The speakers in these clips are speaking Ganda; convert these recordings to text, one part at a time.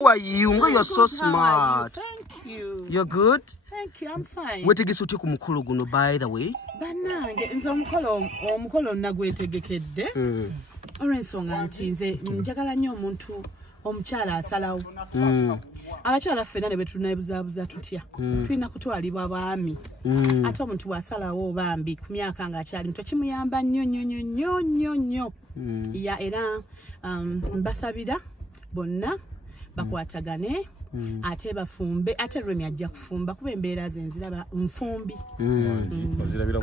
Who are you? You're so smart. Thank you. You're good? Thank you, I'm fine. Wait till you come to by the way. Banange nze omukolo nagwetegekedde. Olw'ensonga nti nze njagala nnyo omuntu omukyala asalawo. Abakyala ffenna ne bwe tunebuzaabuza tutya. Tulina kutwalibwa abaami. Ate omuntu bw'asalawo bambi ku myaka ng'akyali muto kimuyamba nnyo. Ya era mbasabira bonna bakwatagane ate bafumbe ate Remi ajja kufumba kuba embeera ze nziraba nfumbi.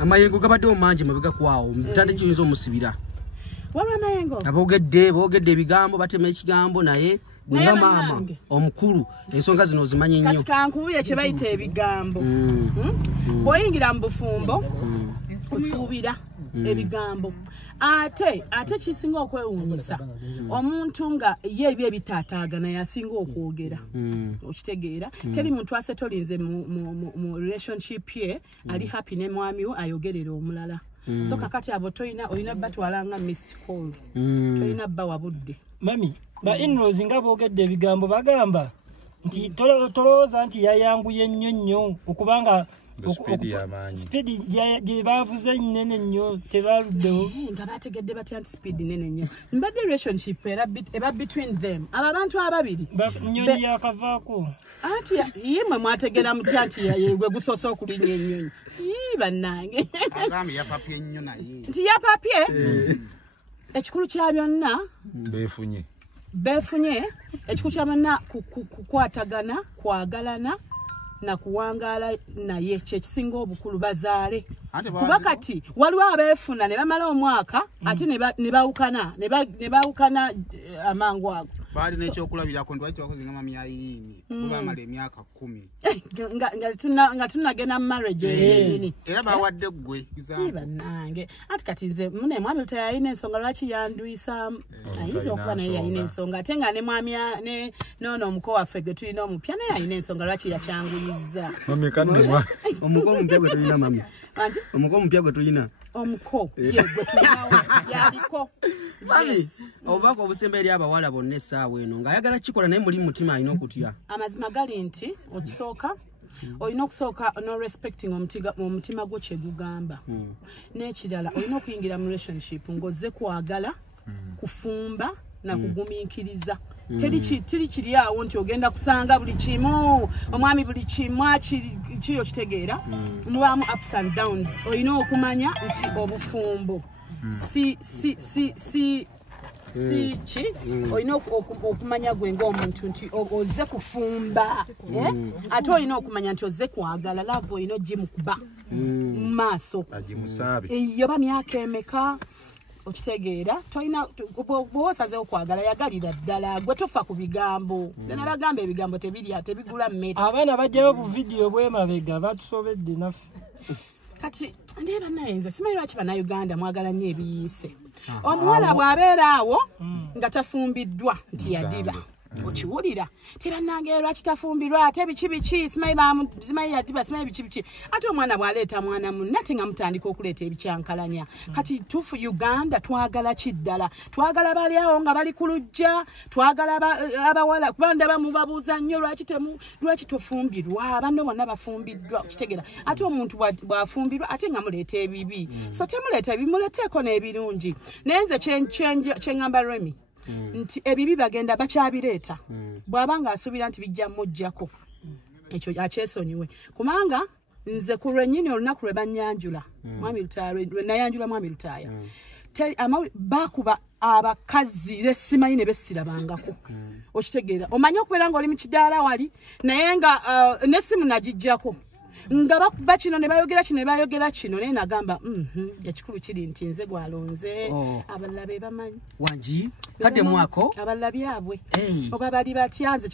Amayengo gabadde omangi mabega kwawo mutande kiyinza omusibira. Waliwo amayengo? Boogedde ebigambo batema ekigambo naye bwina maama omukulu ensonga zino ozimanyi nnyo. Kati kankubulye kye bayita ebigambo. Bw'oyingira mu bufumbo kusuubira ebigambo. Ate kisinga okwewuunyisa omuntu nga ye ebyo ebitaataagana yasinga okwogera. Okitegeera teri muntu asetolinze mu relationship ye ali happy ne mwami we ayogerera omulala. So kakati abo olina batwala nga missed call. Tolina bba wabudde. Mami ba in-laws nga boogedde ebigambo bagamba nti tolowooza nti yayanguye nnyo okubanga speed gye baavuze nnene nnyo tebaluddewo nga bategedde batya nti speed nnene nnyo. Mbadde relationship eba between them abo abantu ababiri nnyonyi yakavaako anti yemwe mwategera mutya nti yegwe gusoose okulinya ennyonyi bannange agambye yapapye nnyo naye nti yapapye. Ekikulu kya byonna beefunye ekikulu kya byonna kukwatagana kwagalana na kuwangala naye kyekisinga obukulu bazaale kuba kati waliwo abeefuna ne bamala omwaka ate ne bawukana amangu ago. Baali n'ekyokulabirako nti lwaki wakoze nga mami ya Irene kubamala emyaka 10 nga tunagenda mu marriage eyini era bawadde ggwe bannange ati kati nze mune mwami luta yalina ensonga lwaki yandwisaamu ayinza okuba naye yalina ensonga ate nga ne mwami noono omuko waffe gwe tulina omupya naye yalina ensonga lwaki yakyanguyizza. Omuko omupya gwe tulina mami omuko omupya gwe tulina omuko ye gwe tulinawo yaliko mami obubaka obusemba eri abawala bonna essaawa eno ng'ayagala kikola naye muli mutima alina okutya. Amazima gali nti okisooka olina okusooka no respecting omutima gwo kye gugamba. N'ekirala olina okuyingira mu relationship ng'ozze kwagala kufumba na kugumiikiriza. Teri kiri awo nti ogenda kusanga buli kimu omwami buli kimu kiyo kitegeera mubaamu ups and downs. Olina okumanya nti obufumbo si olina okumanya gwe ng'omuntu nti ozze kufumba ate olina okumanya nti ozze kwagala laavu olina ogimukuba mu maaso eyoba myaka emeka okitegeera tolina bw'osazeewo kwagala yagalira ddala gwe tofa ku bigambo gana bagamba ebigambo tebigula mmere. Abaana bajjayo bu vidiyo bwemabega batusobedde naffe kati naye bannayinza simanyi lwaki bannayuganda mwagala nnyo ebiyiise. Omuwala bw'abeera awo nga tafumbiddwa nti yadiba okiwulira tebannange lwaki tafumbirwa ate biki simanyi yadiba simanyi biki ate omwana bw'aleeta mwana munne ate nga mutandika okuleeta ebikyankalanya. Kati tufu Uganda twagala kiddala twagala bali awo nga bali ku lujja twagala abawala kuba ndaba mubabuuza nnyo lwaki tofumbirwa banno bonna bafumbiddwa okitegeera ate omuntu bw'afumbirwa ate nga muleeta ebibi so temuleeta ebibi muleeteeko n'ebirungi. Naye nze kyeŋŋamba Remi nti ebibi bagenda bakyabireeta bw'abanga asuubira nti bijja mujjako ekyo akyesonyiwe kubanga nze ku lwennyini olunaku lwe bannyanjula lwe nayanjula mwami Lutaaya bakuba abakazi lesimanyi ne bessirabangako okitegeera omanyi okubeera nga oli mu kidaala wali naye nga n'essimu nagijjako nga bakuba kino ne bayogera kino naye nagamba ekikulu kiri nti nze gwalonze abalala be bamanyi wangi kadde mwako abalala byabwe oba bali batyanze